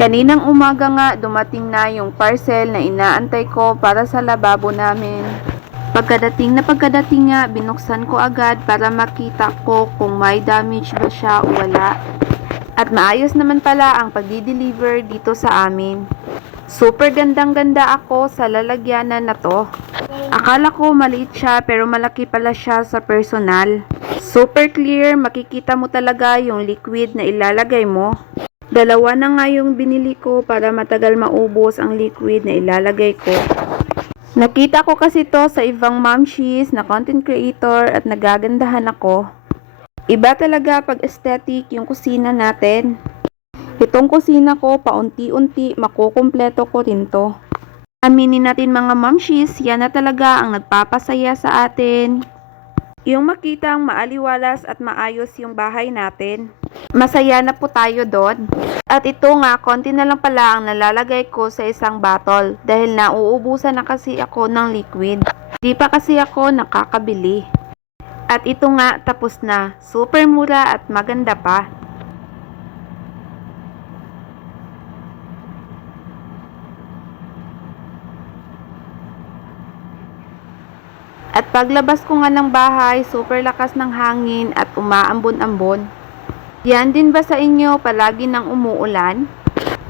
Kaninang umaga nga dumating na yung parcel na inaantay ko para sa lababo namin. Pagkadating nga binuksan ko agad para makita ko kung may damage ba siya o wala. At maayos naman pala ang pagdi-deliver dito sa amin. Super gandang-ganda ako sa lalagyanan na to. Akala ko maliit siya pero malaki pala siya sa personal. Super clear, makikita mo talaga yung liquid na ilalagay mo. Dalawa na nga yung binili ko para matagal maubos ang liquid na ilalagay ko. Nakita ko kasi to sa ibang momshies na content creator at nagagandahan ako. Iba talaga pag aesthetic yung kusina natin. Itong kusina ko paunti-unti makukumpleto ko rin to. Aminin natin mga momshies, yan na talaga ang nagpapasaya sa atin. Yung makitang maaliwalas at maayos yung bahay natin. Masaya na po tayo doon. At ito nga, konti na lang pala ang nalalagay ko sa isang bottle dahil nauubusan na kasi ako ng liquid. Di pa kasi ako nakakabili. At ito nga, tapos na. Super mura at maganda pa. At paglabas ko nga ng bahay, super lakas ng hangin at umaambon-ambon. Yan din ba sa inyo palagi nang umuulan?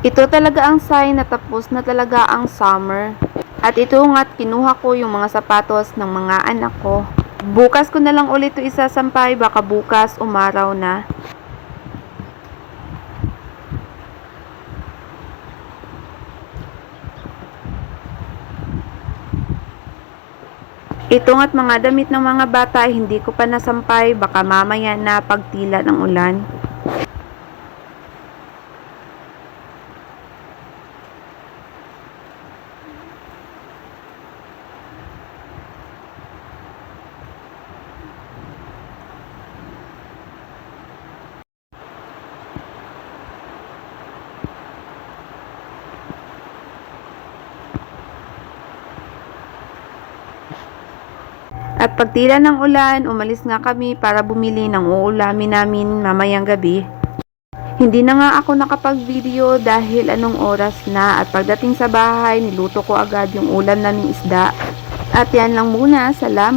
Ito talaga ang sign na tapos na talaga ang summer. At ito nga kinuha ko yung mga sapatos ng mga anak ko. Bukas ko na lang ulit ito isasampay, baka bukas umaraw na. Ito nga't mga damit ng mga bata, hindi ko pa nasampay, baka mamaya na pagtila ng ulan. At pagtila ng ulan, umalis nga kami para bumili ng uulamin namin mamayang gabi. Hindi na nga ako nakapag-video dahil anong oras na at pagdating sa bahay, niluto ko agad yung ulam naming isda. At yan lang muna, salamat!